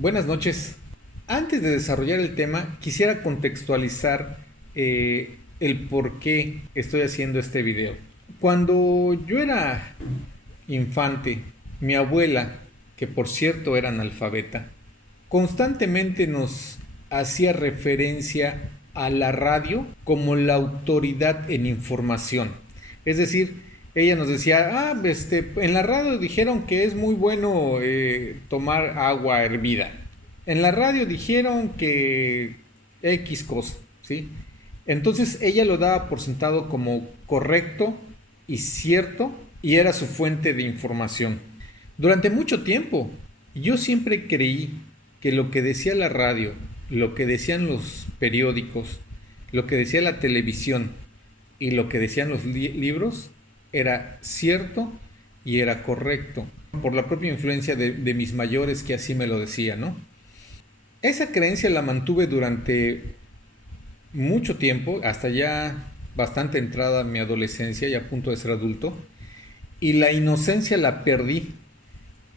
Buenas noches. Antes de desarrollar el tema, quisiera contextualizar el por qué estoy haciendo este video. Cuando yo era infante, mi abuela, que por cierto era analfabeta, constantemente nos hacía referencia a la radio como la autoridad en información. Es decir, ella nos decía, en la radio dijeron que es muy bueno tomar agua hervida. En la radio dijeron que X cosa, ¿sí? Entonces ella lo daba por sentado como correcto y cierto y era su fuente de información. Durante mucho tiempo, yo siempre creí que lo que decía la radio, lo que decían los periódicos, lo que decía la televisión y lo que decían los libros era cierto y era correcto, por la propia influencia de mis mayores que así me lo decían, ¿no? Esa creencia la mantuve durante mucho tiempo, hasta ya bastante entrada en mi adolescencia y a punto de ser adulto, y la inocencia la perdí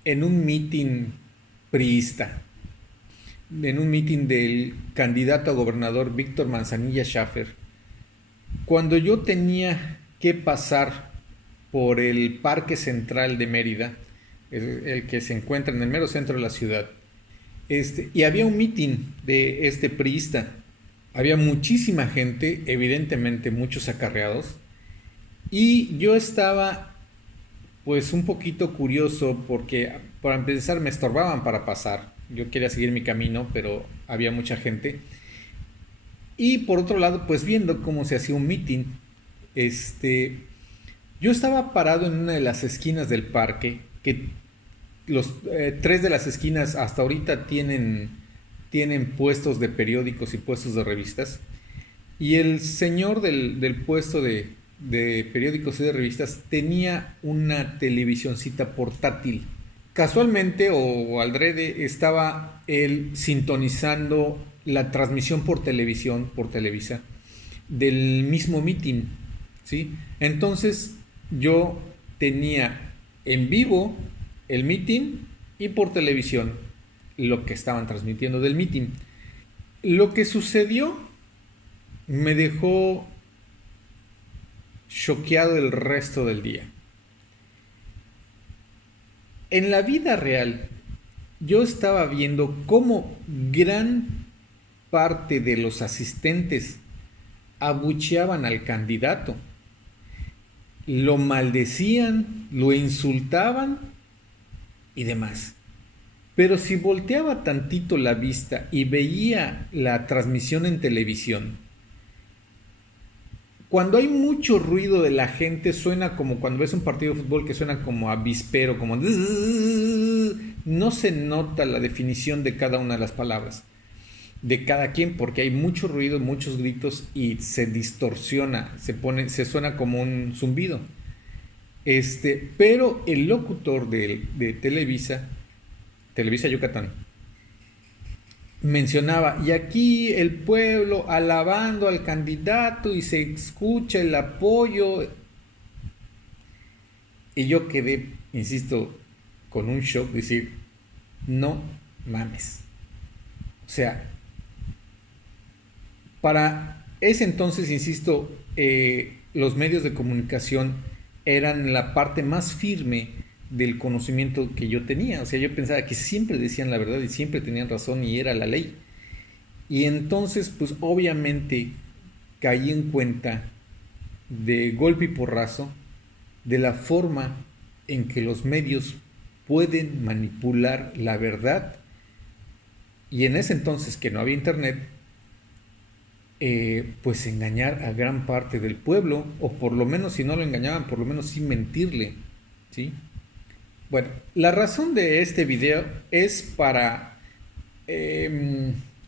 en un mitin priista, en un mitin del candidato a gobernador Víctor Manzanilla Schaffer, cuando yo tenía que pasar por el Parque Central de Mérida, el que se encuentra en el mero centro de la ciudad, y había un mitin de este priista. Había muchísima gente, evidentemente muchos acarreados, y yo estaba pues un poquito curioso porque para empezar me estorbaban para pasar. Yo quería seguir mi camino, pero había mucha gente. Y por otro lado, pues viendo cómo se hacía un mitin, yo estaba parado en una de las esquinas del parque, que los tres de las esquinas hasta ahorita tienen puestos de periódicos y puestos de revistas. Y el señor del puesto de periódicos y de revistas tenía una televisioncita portátil. Casualmente o adrede estaba él sintonizando la transmisión por televisión, por Televisa, del mismo meeting, ¿sí? Entonces yo tenía en vivo el meeting y por televisión lo que estaban transmitiendo del meeting. Lo que sucedió me dejó choqueado el resto del día. En la vida real, yo estaba viendo cómo gran parte de los asistentes abucheaban al candidato, lo maldecían, lo insultaban y demás. Pero si volteaba tantito la vista y veía la transmisión en televisión, cuando hay mucho ruido de la gente suena como cuando ves un partido de fútbol que suena como avispero, como no se nota la definición de cada una de las palabras de cada quien porque hay mucho ruido, muchos gritos y se distorsiona, se suena como un zumbido. Pero el locutor de Televisa Yucatán, mencionaba, y aquí el pueblo alabando al candidato y se escucha el apoyo. Y yo quedé, insisto, con un shock, decir, no mames. O sea, para ese entonces, insisto, los medios de comunicación eran la parte más firme del conocimiento que yo tenía. O sea, yo pensaba que siempre decían la verdad y siempre tenían razón y era la ley. Y entonces, pues obviamente caí en cuenta de golpe y porrazo de la forma en que los medios pueden manipular la verdad. Y en ese entonces que no había internet, pues engañar a gran parte del pueblo, o por lo menos si no lo engañaban, por lo menos sí mentirle, ¿sí? Bueno, la razón de este video es para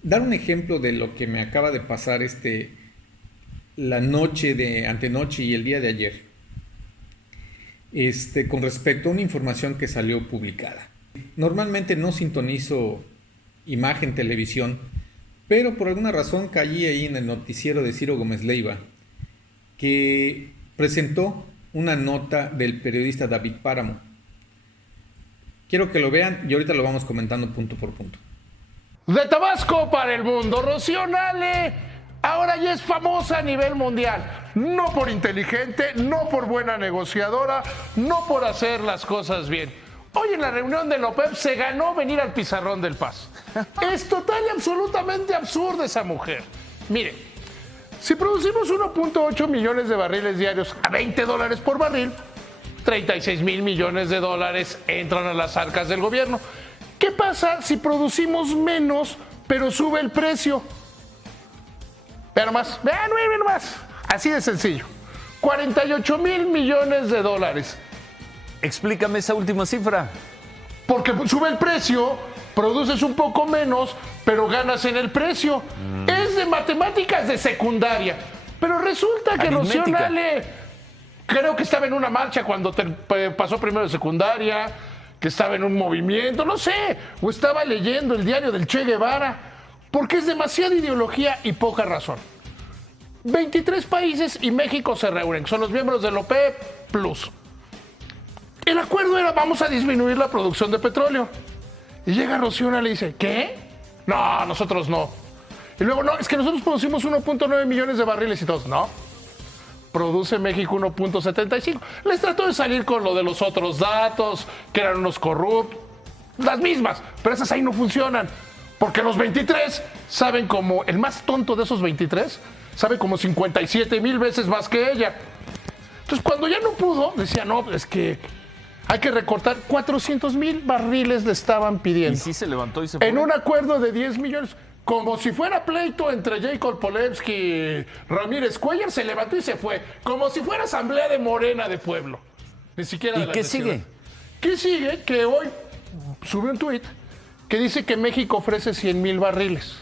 dar un ejemplo de lo que me acaba de pasar la noche de antenoche y el día de ayer, con respecto a una información que salió publicada. Normalmente no sintonizo imagen, televisión, pero por alguna razón caí ahí en el noticiero de Ciro Gómez Leiva, que presentó una nota del periodista David Páramo. Quiero que lo vean y ahorita lo vamos comentando punto por punto. De Tabasco para el mundo, Rocío Nale ahora ya es famosa a nivel mundial. No por inteligente, no por buena negociadora, no por hacer las cosas bien. Hoy en la reunión de la OPEP se ganó venir al pizarrón del Paz. Es total y absolutamente absurda esa mujer. Mire, si producimos 1.8 millones de barriles diarios a $20 por barril, 36 mil millones de dólares entran a las arcas del gobierno. ¿Qué pasa si producimos menos, pero sube el precio? Vean nomás, vean nomás. Así de sencillo. 48 mil millones de dólares. Explícame esa última cifra. Porque sube el precio, produces un poco menos, pero ganas en el precio. Es de matemáticas de secundaria. Pero resulta que Rocío Nale, creo que estaba en una marcha cuando pasó primero de secundaria, que estaba en un movimiento, no sé, o estaba leyendo el diario del Che Guevara, porque es demasiada ideología y poca razón. 23 países y México se reúnen, son los miembros del OPEP Plus. El acuerdo era vamos a disminuir la producción de petróleo. Y llega Rocío Nale y dice, ¿qué? No, nosotros no. Y luego, no, es que nosotros producimos 1.9 millones de barriles y todos, no. Produce México 1.75. Les trató de salir con lo de los otros datos, que eran unos corruptos, las mismas, pero esas ahí no funcionan. Porque los 23 saben como, el más tonto de esos 23, sabe como 57 mil veces más que ella. Entonces, cuando ya no pudo, decía, no, es que hay que recortar 400 mil barriles le estaban pidiendo. Y sí se levantó y se fue. En un acuerdo de 10 millones. Como si fuera pleito entre Jacob Polensky y Ramírez Cuellar, se levantó y se fue. Como si fuera asamblea de Morena de pueblo. Ni siquiera de ¿Y la qué nación. sigue? ¿Qué sigue? Que hoy sube un tuit que dice que México ofrece 100 mil barriles.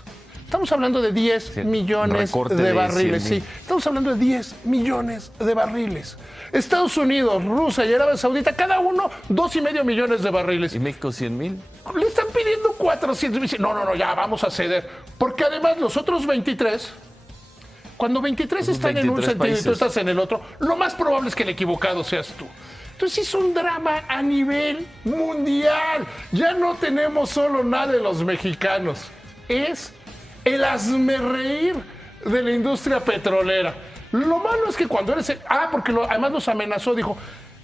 Estamos hablando de 10 millones de barriles. Sí, estamos hablando de 10 millones de barriles. Estados Unidos, Rusia y Arabia Saudita, cada uno 2,5 millones de barriles. ¿Y México 100 mil? Le están pidiendo 400. No, ya vamos a ceder. Porque además los otros 23, cuando 23 están en un sentido y tú estás en el otro, lo más probable es que el equivocado seas tú. Entonces es un drama a nivel mundial. Ya no tenemos solo nada de los mexicanos. Es el hazmerreír de la industria petrolera. Lo malo es que cuando eres... porque además nos amenazó, dijo,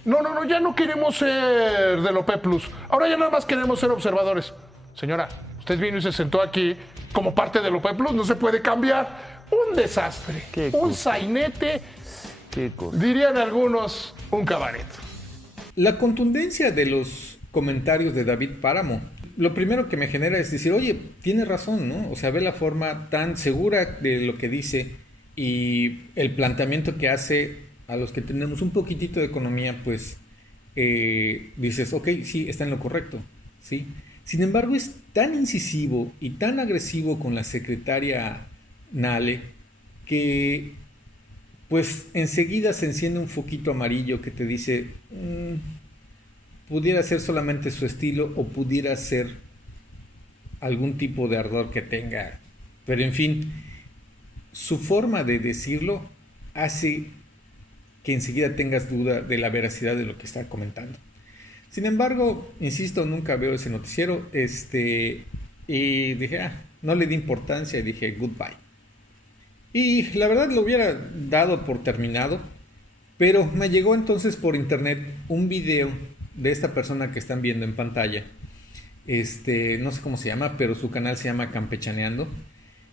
no, ya no queremos ser del OPEP Plus. Ahora ya nada más queremos ser observadores. Señora, usted vino y se sentó aquí como parte del OPEP Plus, no se puede cambiar. Un desastre, un sainete, dirían algunos, un cabaret. La contundencia de los comentarios de David Páramo, lo primero que me genera es decir, oye, tiene razón, ¿no? O sea, ve la forma tan segura de lo que dice y el planteamiento que hace a los que tenemos un poquitito de economía, pues dices, ok, sí, está en lo correcto, ¿sí? Sin embargo, es tan incisivo y tan agresivo con la secretaria Nale que pues enseguida se enciende un foquito amarillo que te dice, pudiera ser solamente su estilo o pudiera ser algún tipo de ardor que tenga. Pero en fin, su forma de decirlo hace que enseguida tengas duda de la veracidad de lo que está comentando. Sin embargo, insisto, nunca veo ese noticiero, y dije, no le di importancia y dije, goodbye. Y la verdad lo hubiera dado por terminado, pero me llegó entonces por internet un video de esta persona que están viendo en pantalla. No sé cómo se llama, pero su canal se llama Campechaneando,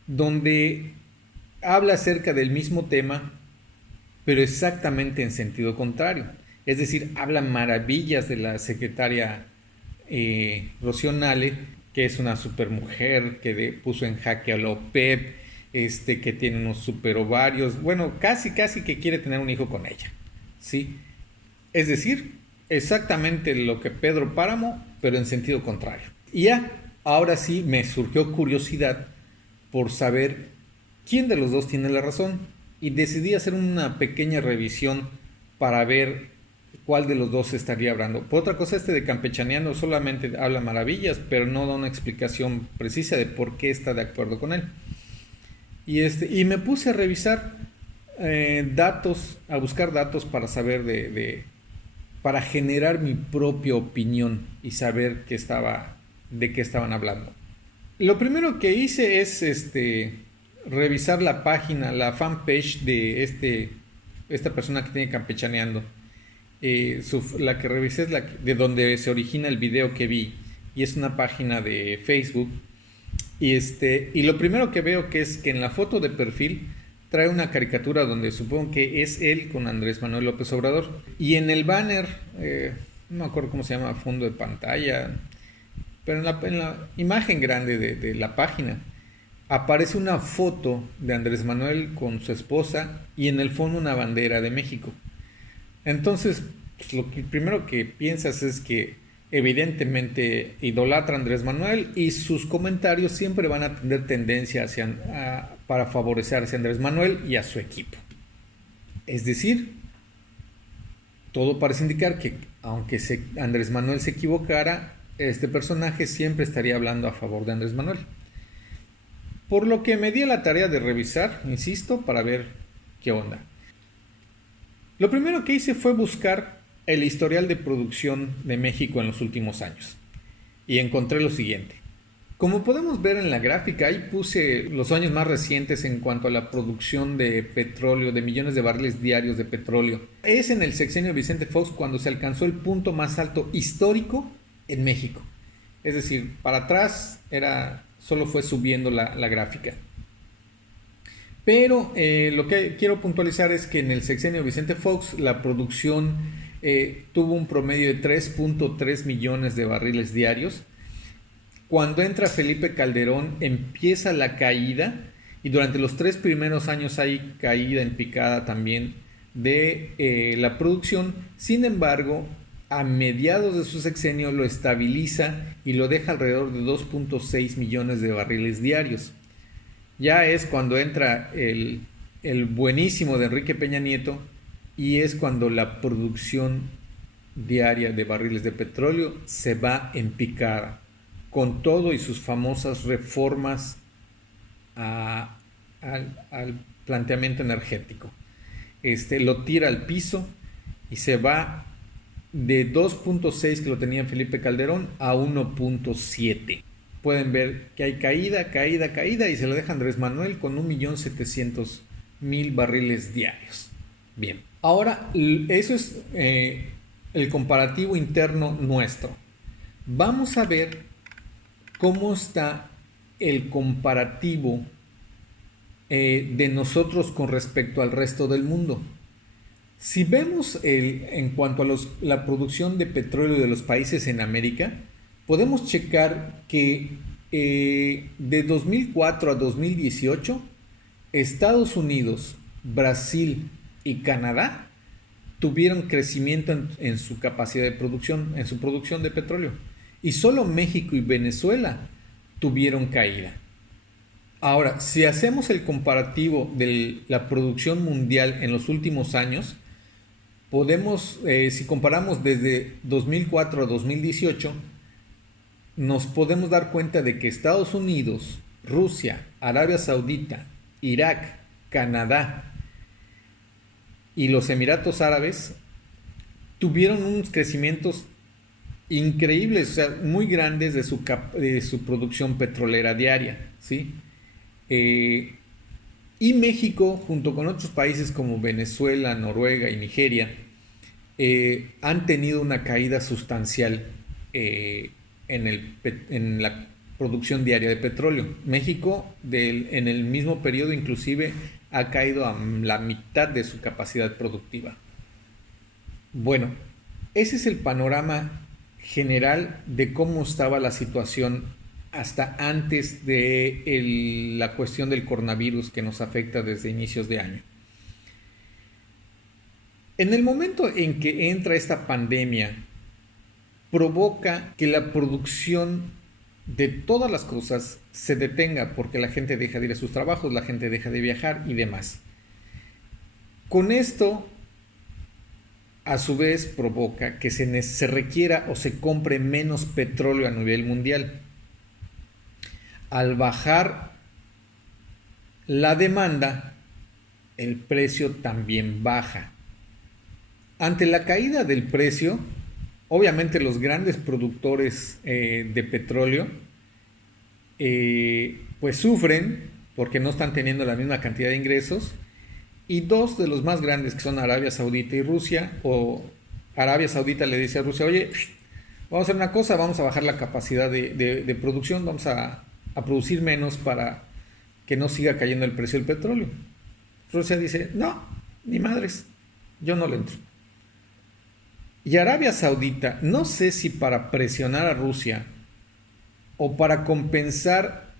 donde habla acerca del mismo tema, pero exactamente en sentido contrario. Es decir, habla maravillas de la secretaria Rocío Nale, que es una supermujer, que puso en jaque a la OPEP, que tiene unos super ovarios, bueno, casi que quiere tener un hijo con ella, ¿sí? Es decir, exactamente lo que Pedro Páramo, pero en sentido contrario. Y ahora sí me surgió curiosidad por saber quién de los dos tiene la razón, y decidí hacer una pequeña revisión para ver cuál de los dos estaría hablando. Por otra cosa, de Campechaneando solamente habla maravillas, pero no da una explicación precisa de por qué está de acuerdo con él. Y me puse a revisar datos, a buscar datos para saber para generar mi propia opinión y saber de qué estaban hablando. Lo primero que hice es revisar la página, la fanpage de esta persona que tiene Campechaneando. La que revisé es de donde se origina el video que vi, y es una página de Facebook. Y lo primero que veo que es que en la foto de perfil trae una caricatura donde supongo que es él con Andrés Manuel López Obrador, y en el banner, no me acuerdo cómo se llama, fondo de pantalla, pero en la imagen grande de la página aparece una foto de Andrés Manuel con su esposa y en el fondo una bandera de México. Entonces, pues, lo primero que piensas es que evidentemente idolatra a Andrés Manuel, y sus comentarios siempre van a tener tendencia para favorecer a Andrés Manuel y a su equipo. Es decir, todo parece indicar que aunque Andrés Manuel se equivocara, este personaje siempre estaría hablando a favor de Andrés Manuel. Por lo que me di a la tarea de revisar, insisto, para ver qué onda. Lo primero que hice fue buscar el historial de producción de México en los últimos años, y encontré lo siguiente. Como podemos ver en la gráfica, ahí puse los años más recientes en cuanto a la producción de petróleo, de millones de barriles diarios de petróleo. Es en el sexenio de Vicente Fox cuando se alcanzó el punto más alto histórico en México. Es decir, para atrás solo fue subiendo la gráfica. Pero lo que quiero puntualizar es que en el sexenio de Vicente Fox la producción tuvo un promedio de 3.3 millones de barriles diarios. Cuando entra Felipe Calderón empieza la caída, y durante los 3 primeros años hay caída en picada también de la producción. Sin embargo, a mediados de su sexenio lo estabiliza y lo deja alrededor de 2.6 millones de barriles diarios. Ya es cuando entra el buenísimo de Enrique Peña Nieto, y es cuando la producción diaria de barriles de petróleo se va en picada, con todo y sus famosas reformas al planteamiento energético. Lo tira al piso y se va de 2.6 que lo tenía Felipe Calderón a 1.7. Pueden ver que hay caída, y se lo deja Andrés Manuel con 1.700.000 barriles diarios. Bien, ahora eso es el comparativo interno nuestro. Vamos a ver cómo está el comparativo de nosotros con respecto al resto del mundo. Si vemos en cuanto a la producción de petróleo de los países en América, podemos checar que de 2004 a 2018, Estados Unidos, Brasil y Canadá tuvieron crecimiento en su capacidad de producción, en su producción de petróleo. Y solo México y Venezuela tuvieron caída. Ahora, si hacemos el comparativo de la producción mundial en los últimos años, si comparamos desde 2004 a 2018, nos podemos dar cuenta de que Estados Unidos, Rusia, Arabia Saudita, Irak, Canadá y los Emiratos Árabes tuvieron unos crecimientos increíbles, o sea, muy grandes de su producción petrolera diaria, ¿sí? Y México, junto con otros países como Venezuela, Noruega y Nigeria, han tenido una caída sustancial en la producción diaria de petróleo. México, en el mismo periodo, inclusive, ha caído a la mitad de su capacidad productiva. Bueno, ese es el panorama general de cómo estaba la situación hasta antes de la cuestión del coronavirus que nos afecta desde inicios de año. En el momento en que entra esta pandemia, provoca que la producción de todas las cosas se detenga, porque la gente deja de ir a sus trabajos, la gente deja de viajar y demás. Con esto, a su vez, provoca que se requiera o se compre menos petróleo a nivel mundial. Al bajar la demanda, el precio también baja. Ante la caída del precio, obviamente los grandes productores de petróleo pues sufren porque no están teniendo la misma cantidad de ingresos. Y dos de los más grandes, que son Arabia Saudita y Rusia, o Arabia Saudita le dice a Rusia, oye, vamos a hacer una cosa, vamos a bajar la capacidad de producción, vamos a producir menos para que no siga cayendo el precio del petróleo. Rusia dice, no, ni madres, yo no le entro. Y Arabia Saudita, no sé si para presionar a Rusia o para compensar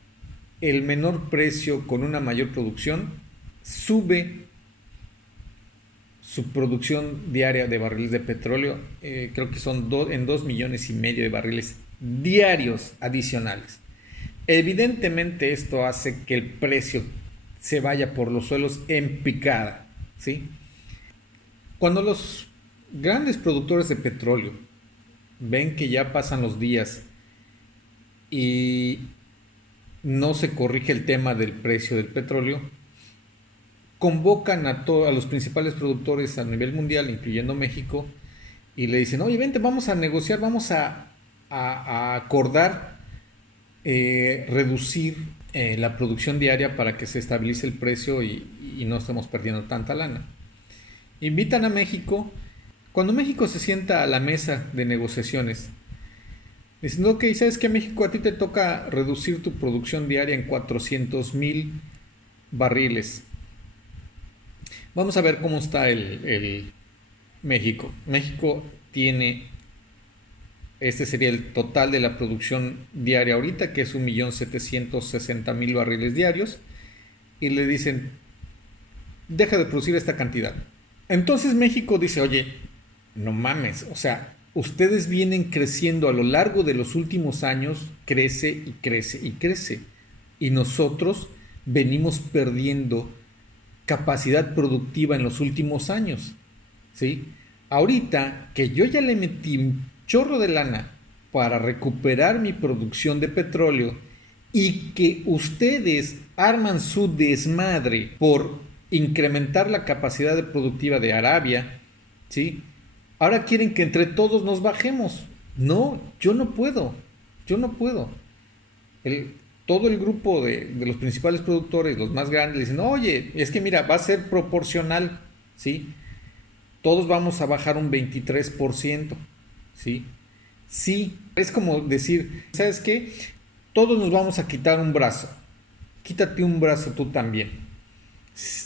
el menor precio con una mayor producción, sube su producción diaria de barriles de petróleo, creo que son en 2,5 millones de barriles diarios adicionales. Evidentemente esto hace que el precio se vaya por los suelos en picada, ¿sí? Cuando los grandes productores de petróleo ven que ya pasan los días y no se corrige el tema del precio del petróleo, convocan a los principales productores a nivel mundial, incluyendo México, y le dicen, oye, vente, vamos a negociar, vamos a acordar reducir la producción diaria para que se estabilice el precio y no estemos perdiendo tanta lana. Invitan a México. Cuando México se sienta a la mesa de negociaciones, dicen, ok, ¿sabes qué, México? A ti te toca reducir tu producción diaria en 400,000 barriles. Vamos a ver cómo está el México. México tiene, este sería el total de la producción diaria ahorita, que es 1,760,000 barriles diarios. Y le dicen, deja de producir esta cantidad. Entonces México dice, oye, no mames, o sea, ustedes vienen creciendo a lo largo de los últimos años, crece y crece y crece. Y nosotros venimos perdiendo capacidad productiva en los últimos años, ¿sí? Ahorita que yo ya le metí un chorro de lana para recuperar mi producción de petróleo y que ustedes arman su desmadre por incrementar la capacidad productiva de Arabia, ¿sí? Ahora quieren que entre todos nos bajemos. No, yo no puedo. Todo el grupo de los principales productores, los más grandes, dicen, oye, es que mira, va a ser proporcional, ¿sí? Todos vamos a bajar un 23%, ¿sí? Sí, es como decir, ¿sabes qué? Todos nos vamos a quitar un brazo. Quítate un brazo tú también.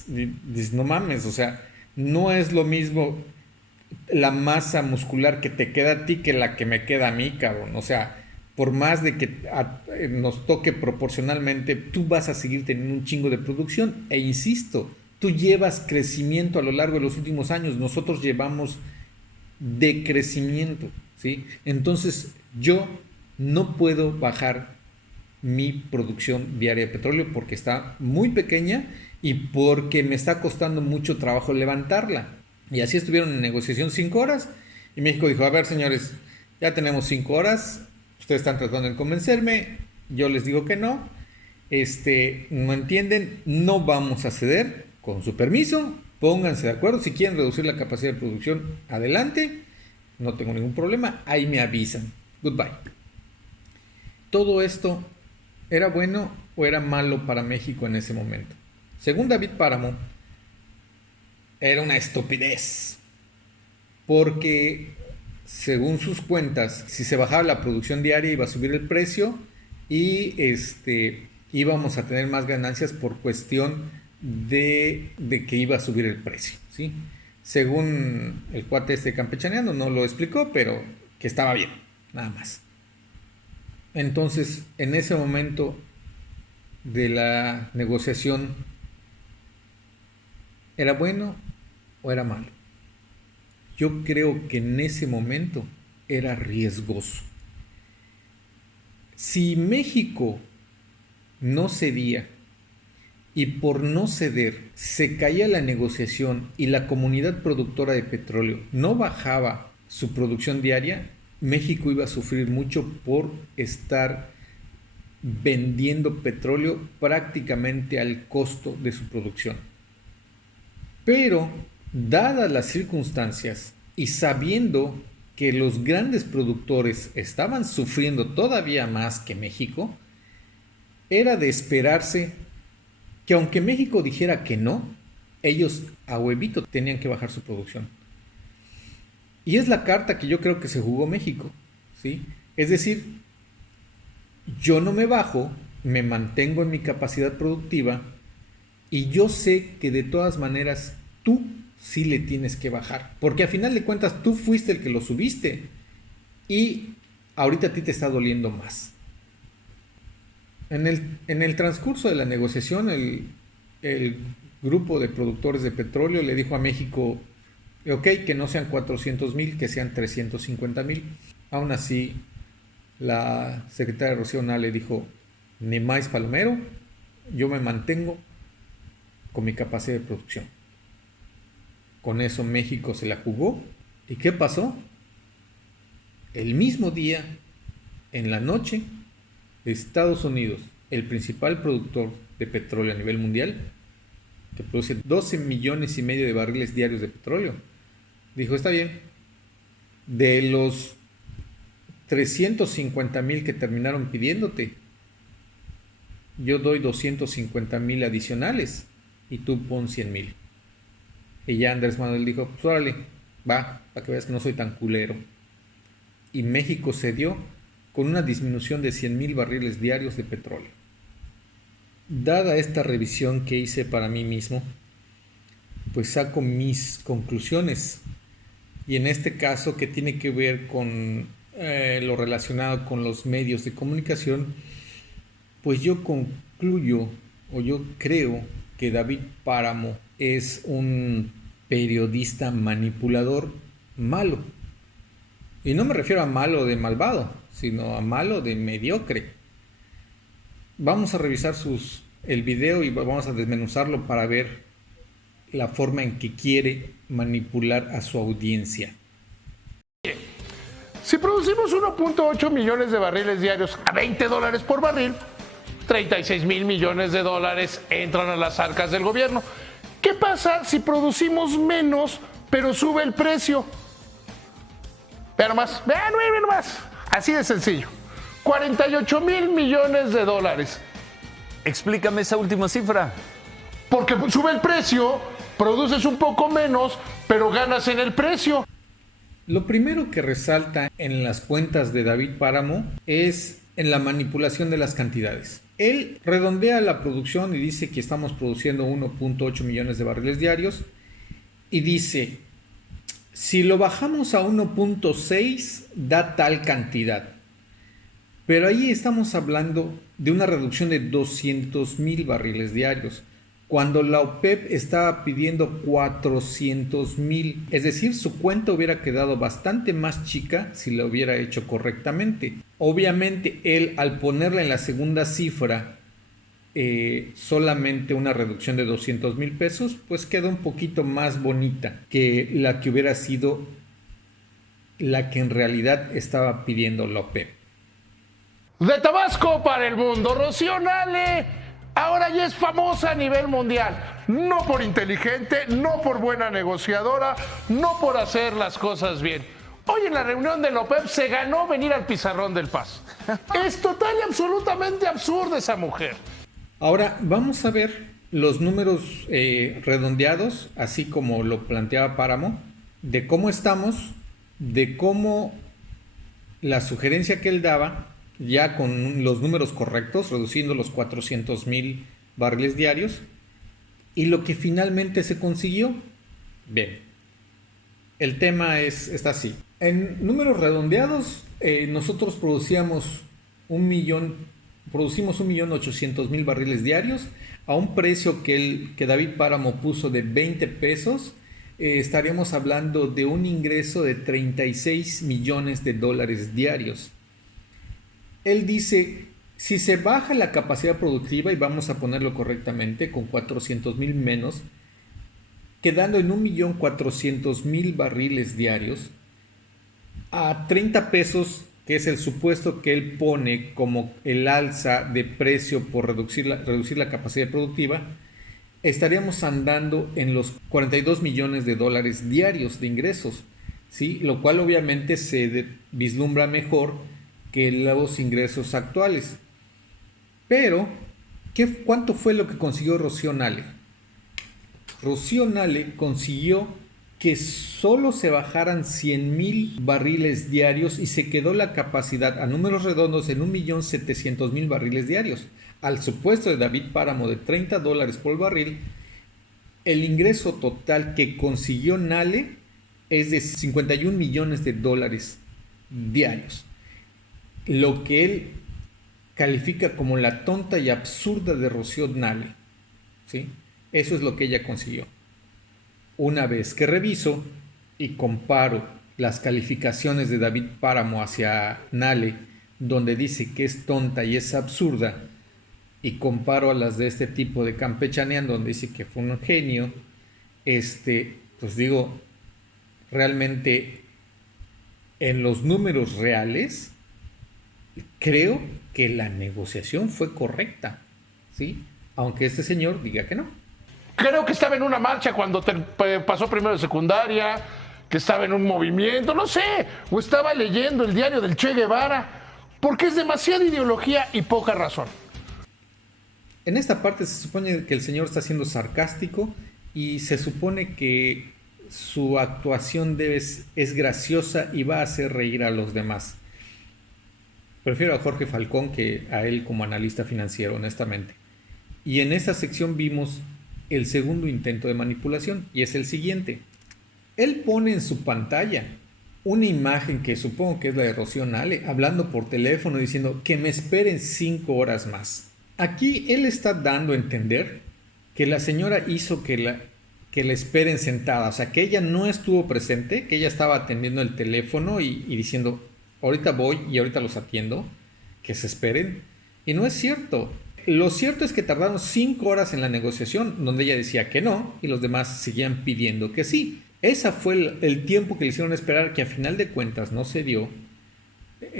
Dices, no mames, o sea, no es lo mismo la masa muscular que te queda a ti que la que me queda a mí, cabrón. O sea, por más de que nos toque proporcionalmente, tú vas a seguir teniendo un chingo de producción. E insisto, tú llevas crecimiento a lo largo de los últimos años, nosotros llevamos decrecimiento, ¿sí? Entonces, yo no puedo bajar mi producción diaria de petróleo porque está muy pequeña y porque me está costando mucho trabajo levantarla. Y así estuvieron en negociación 5 horas y México dijo, a ver, señores, ya tenemos 5 horas, ustedes están tratando de convencerme, yo les digo que no, no entienden, no vamos a ceder, con su permiso, pónganse de acuerdo, si quieren reducir la capacidad de producción, adelante, no tengo ningún problema, ahí me avisan, goodbye. Todo esto, ¿era bueno o era malo para México en ese momento? Según David Páramo, era una estupidez, porque según sus cuentas, si se bajaba la producción diaria iba a subir el precio y íbamos a tener más ganancias por cuestión de que iba a subir el precio, ¿sí? Según el cuate campechaneando, no lo explicó, pero que estaba bien, nada más. Entonces, en ese momento de la negociación, ¿era bueno o era malo? Yo creo que en ese momento era riesgoso. Si México no cedía y por no ceder se caía la negociación y la comunidad productora de petróleo no bajaba su producción diaria, México iba a sufrir mucho por estar vendiendo petróleo prácticamente al costo de su producción. Pero, dadas las circunstancias y sabiendo que los grandes productores estaban sufriendo todavía más que México, era de esperarse que aunque México dijera que no, ellos a huevito tenían que bajar su producción. Y es la carta que yo creo que se jugó México, ¿sí? Es decir, yo no me bajo, me mantengo en mi capacidad productiva y yo sé que de todas maneras tú sí le tienes que bajar, porque a final de cuentas tú fuiste el que lo subiste y ahorita a ti te está doliendo más. En el transcurso de la negociación, el grupo de productores de petróleo le dijo a México, ok, que no sean 400,000, que sean 350,000. Aún así, la secretaria Rocío Nale dijo, ni más palomero, yo me mantengo con mi capacidad de producción. Con eso México se la jugó. ¿Y qué pasó? El mismo día, en la noche, Estados Unidos, el principal productor de petróleo a nivel mundial, que produce 12 millones y medio de barriles diarios de petróleo, dijo, está bien, de los 350,000 que terminaron pidiéndote, yo doy 250,000 adicionales y tú pon 100,000. Y ya Andrés Manuel dijo, pues órale, va, para que veas que no soy tan culero. Y México cedió con una disminución de 100,000 barriles diarios de petróleo. Dada esta revisión que hice para mí mismo, pues saco mis conclusiones. Y en este caso, que tiene que ver con lo relacionado con los medios de comunicación, pues yo concluyo, o yo creo que David Páramo es un periodista manipulador malo. Y no me refiero a malo de malvado, sino a malo de mediocre. Vamos a revisar el video y vamos a desmenuzarlo para ver la forma en que quiere manipular a su audiencia. Si producimos 1.8 millones de barriles diarios a $20 por barril, 36,000 millones de dólares entran a las arcas del gobierno. ¿Qué pasa si producimos menos, pero sube el precio? Vean nomás, vean nomás. Así de sencillo. 48,000 millones de dólares. Explícame esa última cifra. Porque sube el precio, produces un poco menos, pero ganas en el precio. Lo primero que resalta en las cuentas de David Páramo es en la manipulación de las cantidades. Él redondea la producción y dice que estamos produciendo 1.8 millones de barriles diarios y dice, si lo bajamos a 1.6 da tal cantidad. Pero ahí estamos hablando de una reducción de 200,000 barriles diarios, cuando la OPEP estaba pidiendo 400,000. Es decir, su cuenta hubiera quedado bastante más chica si la hubiera hecho correctamente. Obviamente, él al ponerla en la segunda cifra, solamente una reducción de 200,000 pesos, pues queda un poquito más bonita que la que hubiera sido la que en realidad estaba pidiendo la OPEP. De Tabasco para el mundo, Rocío Nale ahora ya es famosa a nivel mundial. No por inteligente, no por buena negociadora, no por hacer las cosas bien. Hoy en la reunión de la OPEP se ganó venir al pizarrón del Paz. Es total y absolutamente absurda esa mujer. Ahora vamos a ver los números redondeados, así como lo planteaba Páramo, de cómo estamos, de cómo la sugerencia que él daba, ya con los números correctos, reduciendo los 400,000 barriles diarios, y lo que finalmente se consiguió. Bien, el tema está así. En números redondeados, nosotros producimos 1.800.000 barriles diarios a un precio que David Páramo puso de 20 pesos. Estaríamos hablando de un ingreso de 36 millones de dólares diarios. Él dice, si se baja la capacidad productiva, y vamos a ponerlo correctamente, con 400,000 menos, quedando en 1.400.000 barriles diarios, a 30 pesos, que es el supuesto que él pone como el alza de precio por reducir la capacidad productiva, estaríamos andando en los 42 millones de dólares diarios de ingresos, ¿sí? Lo cual obviamente se vislumbra mejor que los ingresos actuales. Pero, ¿cuánto fue lo que consiguió Rocío Nale? Rocío Nale consiguió que solo se bajaran 100,000 barriles diarios y se quedó la capacidad a números redondos en 1,700,000 barriles diarios. Al supuesto de David Páramo de $30 por el barril, el ingreso total que consiguió Nale es de $51 millones diarios. Lo que él califica como la tonta y absurda de Rocío Nale, ¿sí? Eso es lo que ella consiguió. Una vez que reviso y comparo las calificaciones de David Páramo hacia Nale, donde dice que es tonta y es absurda, y comparo a las de este tipo de Campechanean, donde dice que fue un genio, pues digo, realmente en los números reales, creo que la negociación fue correcta, ¿sí? Aunque este señor diga que no. Creo que estaba en una marcha cuando pasó primero de secundaria, que estaba en un movimiento, no sé, o estaba leyendo el diario del Che Guevara, porque es demasiada ideología y poca razón. En esta parte se supone que el señor está siendo sarcástico y se supone que su actuación es graciosa y va a hacer reír a los demás. Prefiero a Jorge Falcón que a él como analista financiero, honestamente. Y en esta sección vimos el segundo intento de manipulación, y es el siguiente. Él pone en su pantalla una imagen que supongo que es la de Rocío Nale, hablando por teléfono diciendo que me esperen 5 horas más. Aquí él está dando a entender que la señora hizo que la esperen sentada, o sea, que ella no estuvo presente, que ella estaba atendiendo el teléfono y diciendo, ahorita voy y ahorita los atiendo, que se esperen. Y no es cierto. Lo cierto es que tardaron 5 horas en la negociación, donde ella decía que no y los demás seguían pidiendo que sí. Ese fue el tiempo que le hicieron esperar, que a final de cuentas no se dio.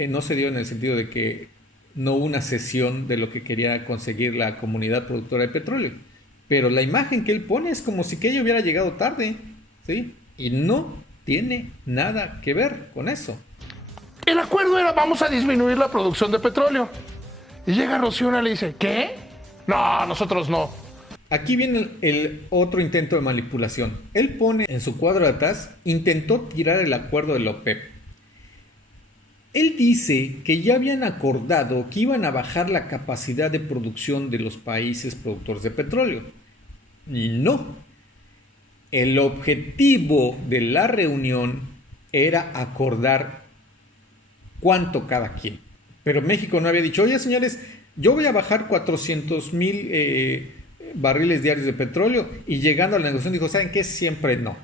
No se dio en el sentido de que no hubo una cesión de lo que quería conseguir la comunidad productora de petróleo. Pero la imagen que él pone es como si que ella hubiera llegado tarde, ¿sí? Y no tiene nada que ver con eso. El acuerdo era vamos a disminuir la producción de petróleo. Y llega Rocío y le dice, ¿qué? No, nosotros no. Aquí viene el otro intento de manipulación. Él pone en su cuadro de atrás, intentó tirar el acuerdo de la OPEP. Él dice que ya habían acordado que iban a bajar la capacidad de producción de los países productores de petróleo. Y no. El objetivo de la reunión era acordar cuánto cada quien. Pero México no había dicho, oye señores, yo voy a bajar 400,000 barriles diarios de petróleo, y llegando a la negociación dijo, ¿saben qué? Siempre no.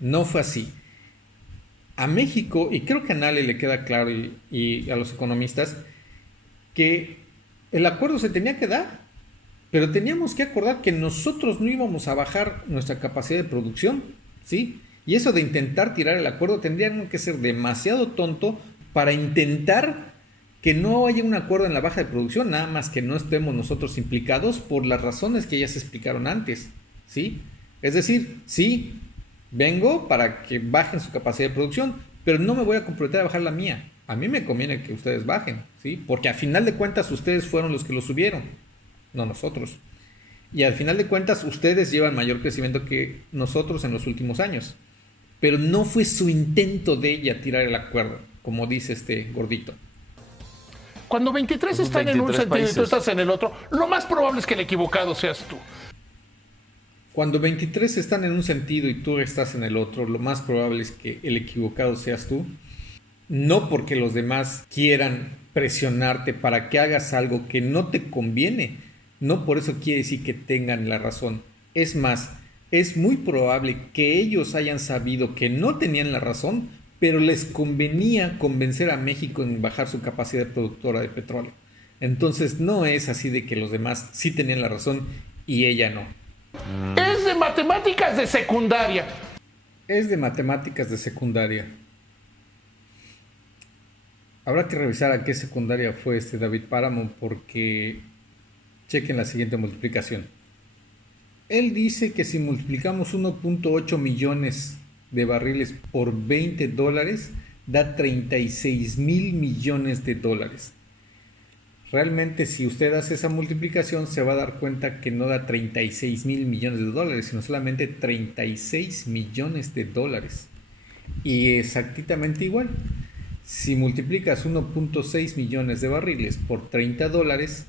No fue así. A México, y creo que a Nale le queda claro y a los economistas, que el acuerdo se tenía que dar, pero teníamos que acordar que nosotros no íbamos a bajar nuestra capacidad de producción, ¿sí? Y eso de intentar tirar el acuerdo tendría que ser demasiado tonto para intentar que no haya un acuerdo en la baja de producción, nada más que no estemos nosotros implicados por las razones que ya se explicaron antes, ¿sí? Es decir, sí, vengo para que bajen su capacidad de producción, pero no me voy a comprometer a bajar la mía. A mí me conviene que ustedes bajen, ¿sí? Porque a final de cuentas ustedes fueron los que lo subieron, no nosotros. Y al final de cuentas ustedes llevan mayor crecimiento que nosotros en los últimos años. Pero no fue su intento de ella tirar el acuerdo, como dice este gordito. Cuando 23 están en un sentido y tú estás en el otro, lo más probable es que el equivocado seas tú. Cuando 23 están en un sentido y tú estás en el otro, lo más probable es que el equivocado seas tú. No porque los demás quieran presionarte para que hagas algo que no te conviene. No por eso quiere decir que tengan la razón. Es más, es muy probable que ellos hayan sabido que no tenían la razón, pero les convenía convencer a México en bajar su capacidad productora de petróleo. Entonces no es así de que los demás sí tenían la razón y ella no. Es de matemáticas de secundaria. Es de matemáticas de secundaria. Habrá que revisar a qué secundaria fue David Páramo, porque chequen la siguiente multiplicación. Él dice que si multiplicamos 1.8 millones de barriles por $20, da 36,000 millones de dólares. Realmente, si usted hace esa multiplicación, se va a dar cuenta que no da 36,000 millones de dólares, sino solamente 36 millones de dólares. Y exactamente igual, si multiplicas 1.6 millones de barriles por 30 dólares,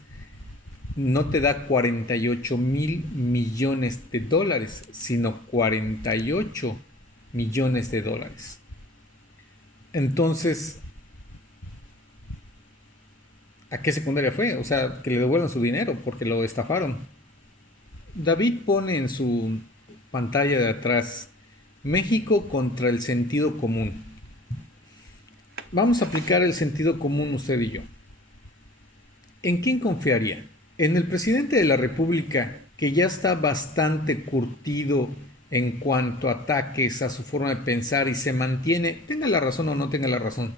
no te da 48,000 millones de dólares, sino 48 millones de dólares. Entonces, ¿a qué secundaria fue? O sea, que le devuelvan su dinero porque lo estafaron. David pone en su pantalla de atrás: México contra el sentido común. Vamos a aplicar el sentido común usted y yo. ¿En quién confiaría? ¿En el presidente de la República, que ya está bastante curtido en cuanto a ataques a su forma de pensar y se mantiene, tenga la razón o no tenga la razón,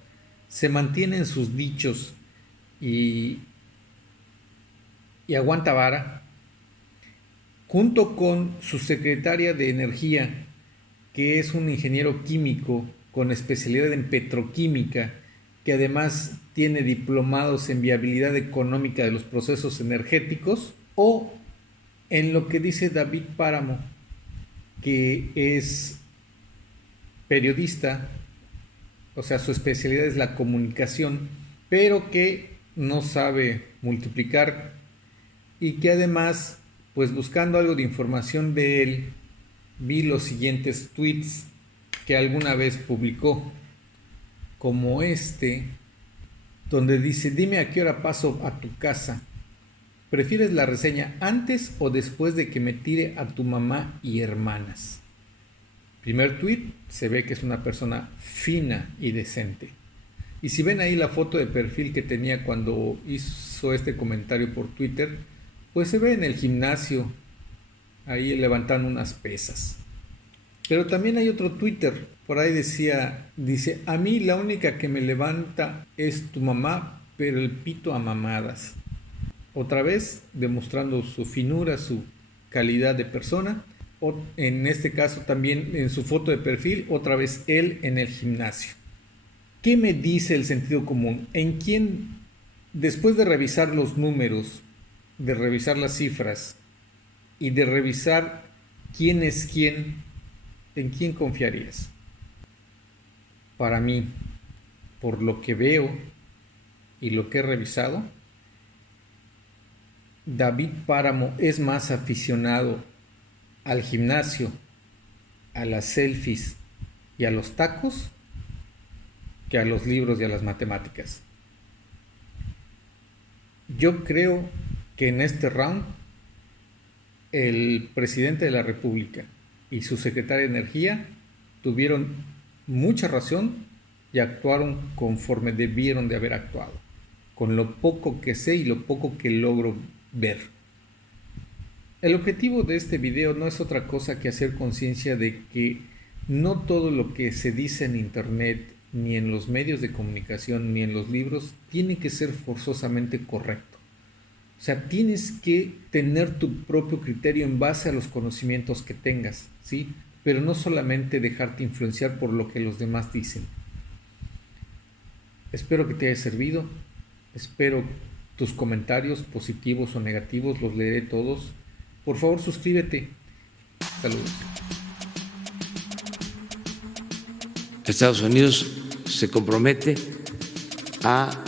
se mantiene en sus dichos y aguanta vara, junto con su secretaria de Energía, que es un ingeniero químico con especialidad en petroquímica, que además tiene diplomados en viabilidad económica de los procesos energéticos, o en lo que dice David Páramo, que es periodista, o sea, su especialidad es la comunicación, pero que no sabe multiplicar y que además, pues buscando algo de información de él, vi los siguientes tweets que alguna vez publicó, como este, donde dice: dime a qué hora paso a tu casa. ¿Prefieres la reseña antes o después de que me tire a tu mamá y hermanas? Primer tweet, se ve que es una persona fina y decente. Y si ven ahí la foto de perfil que tenía cuando hizo este comentario por Twitter, pues se ve en el gimnasio, ahí levantando unas pesas. Pero también hay otro Twitter, por ahí dice: a mí la única que me levanta es tu mamá, pero el pito a mamadas. Otra vez demostrando su finura, su calidad de persona. O en este caso también en su foto de perfil, otra vez él en el gimnasio. ¿Qué me dice el sentido común? ¿En quién, después de revisar los números, de revisar las cifras y de revisar quién es quién, en quién confiarías? Para mí, por lo que veo y lo que he revisado, David Páramo es más aficionado al gimnasio, a las selfies y a los tacos que a los libros y a las matemáticas. Yo creo que en este round el presidente de la República y su secretaria de Energía tuvieron mucha razón y actuaron conforme debieron de haber actuado, con lo poco que sé y lo poco que logro ver. El objetivo de este video no es otra cosa que hacer conciencia de que no todo lo que se dice en internet, ni en los medios de comunicación, ni en los libros, tiene que ser forzosamente correcto. O sea, tienes que tener tu propio criterio en base a los conocimientos que tengas, ¿sí? Pero no solamente dejarte influenciar por lo que los demás dicen. Espero que te haya servido. Espero tus comentarios, positivos o negativos, los leeré todos. Por favor, suscríbete. Saludos. Estados Unidos se compromete a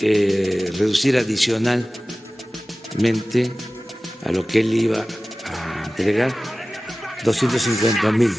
reducir adicionalmente a lo que él iba a entregar 250,000